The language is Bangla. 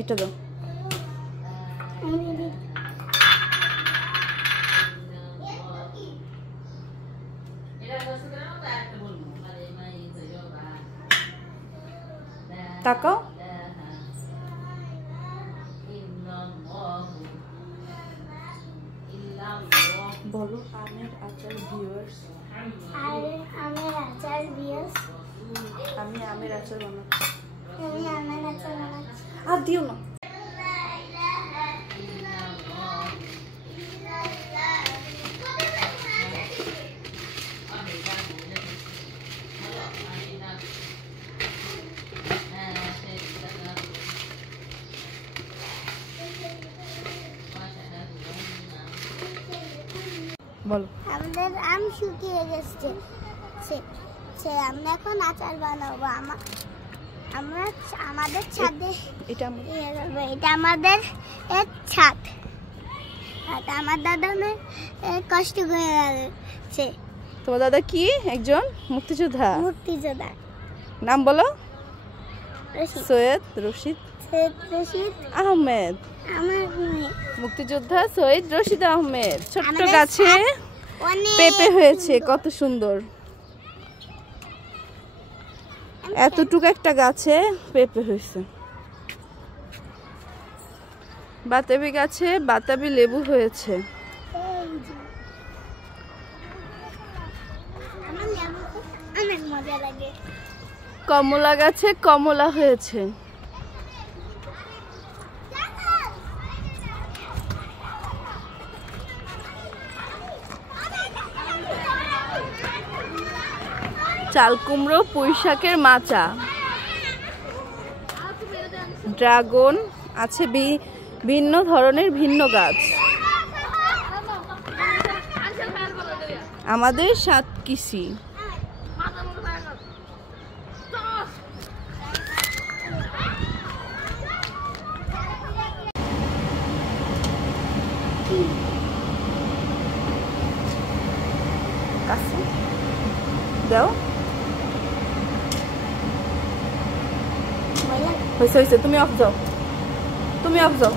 এটা দাও। তাকাও। বলো আমের আচার ভিউয়ার্স। আমের আচার ভিউয়ার্স। আমি আমের আচার বানাচ্ছি। আমি আমের আচার বানাচ্ছি। আর দিও না। বলো। আমাদের আম শুকিয়ে গেছে, আমরা এখন আচার বানাবো। আমরা আমাদের ছাদে এটা আমাদের ছাদ। আমার দাদা কষ্ট করে গেছে। তোমার দাদা কি একজন মুক্তিযোদ্ধা? মুক্তিযোদ্ধা। নাম বলো। সৈয়দ রশিদ আহমেদ। মুক্তিযোদ্ধা সৈয়দ রশিদ আহমেদ। ছোট্ট গাছে পেঁপে হয়েছে, কত সুন্দর। এতটুকু একটা গাছে পেঁপে হয়েছে। বাতাবি গাছে বাতাবি লেবু হয়েছে। কমলা গাছে কমলা হয়েছে। চাল কুমড়ো, পুঁই শাকের মাচা, ড্রাগন আছে, ভিন্ন ধরনের ভিন্ন গাছ। আমাদের 7 কৃষি। দাও। হয়েছে, তুমি অফ যাও, তুমি অফ যাও।